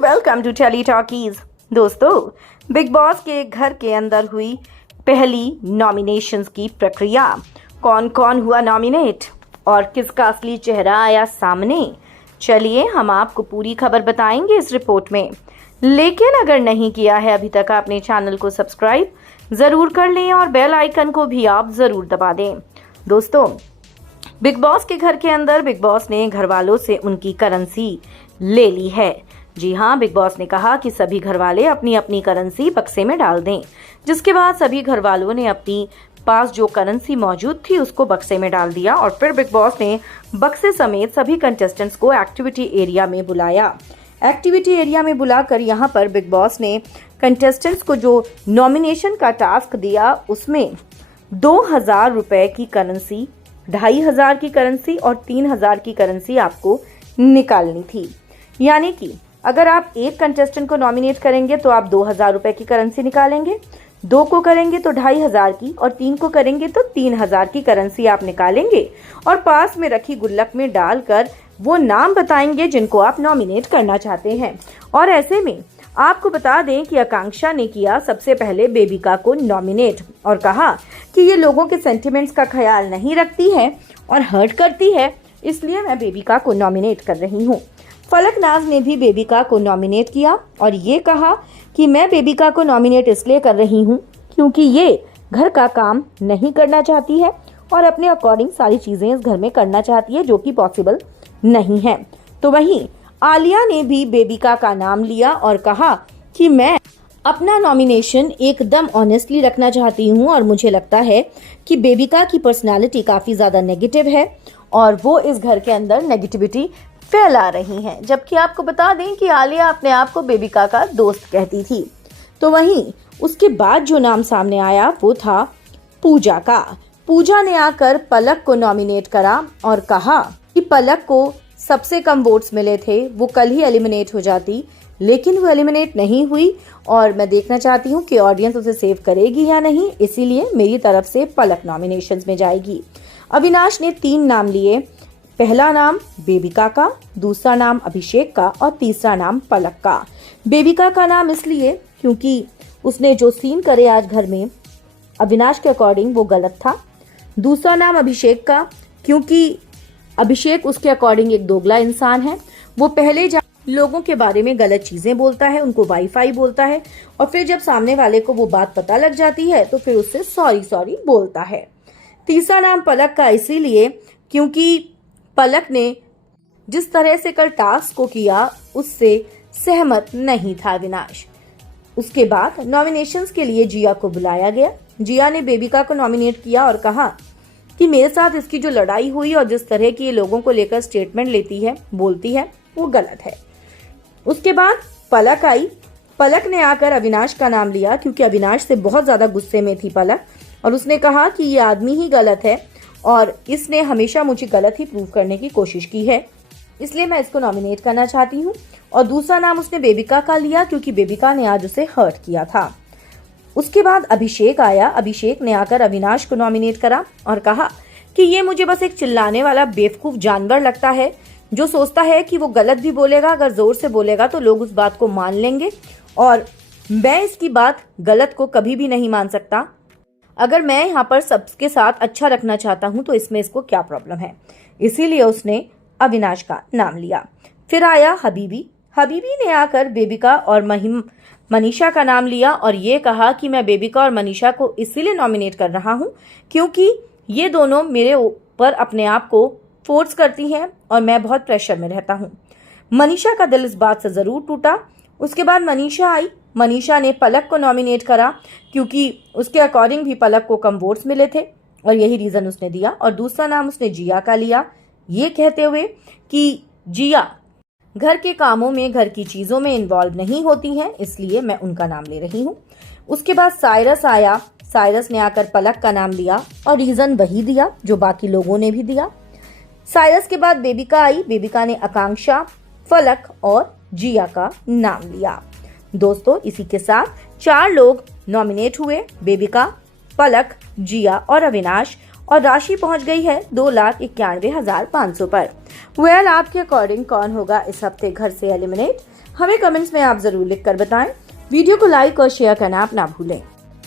Welcome to Tele Talkies. दोस्तों, Bigg Boss के घर के अंदर हुई पहली नॉमिनेशंस की प्रक्रिया। कौन कौन हुआ नॉमिनेट और किसका असली चेहरा आया सामने, चलिए हम आपको पूरी खबर बताएंगे इस रिपोर्ट में। लेकिन अगर नहीं किया है अभी तक आपने चैनल को सब्सक्राइब ज़रूर कर लें और बेल आइकन को भी आप ज़रूर दबा दें। दोस्तों, बिग बॉस के घर के अंदर बिग बॉस ने घर वालों से उनकी करेंसी ले ली है। जी हाँ, बिग बॉस ने कहा कि सभी घर वाले अपनी अपनी करेंसी बक्से में डाल दें, जिसके बाद सभी घर वालों ने अपनी पास जो करेंसी मौजूद थी उसको बक्से में डाल दिया और फिर बिग बॉस ने बक्से समेत सभी कंटेस्टेंट्स को एक्टिविटी एरिया में बुलाया। एक्टिविटी एरिया में बुलाकर यहाँ पर बिग बॉस ने कंटेस्टेंट्स को जो नॉमिनेशन का टास्क दिया उसमें 2000 रुपए की करेंसी, 2500 की करेंसी और 3000 की करेंसी आपको निकालनी थी। यानी कि अगर आप एक कंटेस्टेंट को नॉमिनेट करेंगे तो आप 2000 रुपए की करेंसी निकालेंगे, 2 को करेंगे तो 2500 की और 3 को करेंगे तो 3000 की करेंसी आप निकालेंगे और पास में रखी गुल्लक में डालकर वो नाम बताएंगे जिनको आप नॉमिनेट करना चाहते हैं। और ऐसे में आपको बता दें कि आकांक्षा ने किया सबसे पहले बेबिका को नॉमिनेट और कहा कि ये लोगों के सेंटिमेंट्स का ख्याल नहीं रखती है और हर्ट करती है, इसलिए मैं बेबिका को नॉमिनेट कर रही हूँ। फलकनाज ने भी बेबिका को नॉमिनेट किया और ये कहा कि मैं बेबिका को नॉमिनेट इसलिए कर रही हूँ क्योंकि ये घर का काम नहीं करना चाहती है और अपने अकॉर्डिंग सारी चीज़ें इस घर में करना चाहती है, जो कि पॉसिबल नहीं है। तो वहीं आलिया ने भी बेबिका का नाम लिया और कहा कि मैं अपना नॉमिनेशन एकदम ऑनेस्टली रखना चाहती हूँ और मुझे लगता है कि बेबिका की पर्सनालिटी काफ़ी ज़्यादा नेगेटिव है और वो इस घर के अंदर नेगेटिविटी फैला रही हैं। जबकि आपको बता दें कि आलिया अपने आप को बेबिका का दोस्त कहती थी। तो वहीं उसके बाद जो नाम सामने आया वो था पूजा का। पूजा ने आकर पलक को नॉमिनेट करा और कहा कि पलक को सबसे कम वोट्स मिले थे, वो कल ही एलिमिनेट हो जाती, लेकिन वो एलिमिनेट नहीं हुई और मैं देखना चाहती हूँ कि ऑडियंस उसे सेव करेगी या नहीं, इसीलिए मेरी तरफ से पलक नॉमिनेशंस में जाएगी। अविनाश ने 3 नाम लिए, पहला नाम बेबिका का, दूसरा नाम अभिषेक का और तीसरा नाम पलक का। बेबिका का नाम इसलिए क्योंकि उसने जो सीन करे आज घर में अविनाश के अकॉर्डिंग वो गलत था। दूसरा नाम अभिषेक का क्योंकि अभिषेक उसके अकॉर्डिंग एक दोगला इंसान है, वो पहले लोगों के बारे में गलत चीजें बोलता है, उनको वाईफाई बोलता है और फिर जब सामने वाले को वो बात पता लग जाती है तो फिर उससे सॉरी बोलता है। तीसरा नाम पलक का इसीलिए क्योंकि पलक ने जिस तरह से कल टास्क को किया उससे सहमत नहीं था अविनाश। उसके बाद नॉमिनेशंस के लिए जिया को बुलाया गया। जिया ने बेबिका को नॉमिनेट किया और कहा कि मेरे साथ इसकी जो लड़ाई हुई और जिस तरह की ये लोगों को लेकर स्टेटमेंट लेती है, बोलती है, वो गलत है। उसके बाद पलक आई। पलक ने आकर अविनाश का नाम लिया क्योंकि अविनाश से बहुत ज्यादा गुस्से में थी पलक और उसने कहा कि ये आदमी ही गलत है और इसने हमेशा मुझे गलत ही प्रूव करने की कोशिश की है, इसलिए मैं इसको नॉमिनेट करना चाहती हूँ। और दूसरा नाम उसने बेबिका का लिया क्योंकि बेबिका ने आज उसे हर्ट किया था। उसके बाद अभिषेक आया। अभिषेक ने आकर अविनाश को नॉमिनेट करा और कहा कि ये मुझे बस एक चिल्लाने वाला बेवकूफ जानवर लगता है जो सोचता है कि वो गलत भी बोलेगा, अगर जोर से बोलेगा तो लोग उस बात को मान लेंगे और मैं इसकी बात गलत को कभी भी नहीं मान सकता। अगर मैं यहाँ पर सबके साथ अच्छा रखना चाहता हूँ तो इसमें इसको क्या प्रॉब्लम है, इसीलिए उसने अविनाश का नाम लिया। फिर आया हबीबी। हबीबी ने आकर बेबिका और मनीषा का नाम लिया और ये कहा कि मैं बेबिका और मनीषा को इसीलिए नॉमिनेट कर रहा हूँ क्योंकि ये दोनों मेरे ऊपर अपने आप को फोर्स करती हैं और मैं बहुत प्रेशर में रहता हूँ। मनीषा का दिल इस बात से ज़रूर टूटा। उसके बाद मनीषा आई। मनीषा ने पलक को नॉमिनेट करा क्योंकि उसके अकॉर्डिंग भी पलक को कम वोट्स मिले थे और यही रीज़न उसने दिया और दूसरा नाम उसने जिया का लिया, ये कहते हुए कि जिया घर के कामों में, घर की चीज़ों में इन्वॉल्व नहीं होती हैं, इसलिए मैं उनका नाम ले रही हूँ। उसके बाद साइरस आया। साइरस ने आकर पलक का नाम लिया और रीज़न वही दिया जो बाकी लोगों ने भी दिया। साइरस के बाद बेबिका आई। बेबिका ने आकांक्षा, फलक और जिया का नाम लिया। दोस्तों, इसी के साथ 4 लोग नॉमिनेट हुए, बेबिका, पलक, जिया और अविनाश, और राशि पहुंच गई है 2,91,500 पर। आपके अकॉर्डिंग कौन होगा इस हफ्ते घर से एलिमिनेट? हमें कमेंट्स में आप जरूर लिखकर बताएं। वीडियो को लाइक और शेयर करना आप ना भूलें।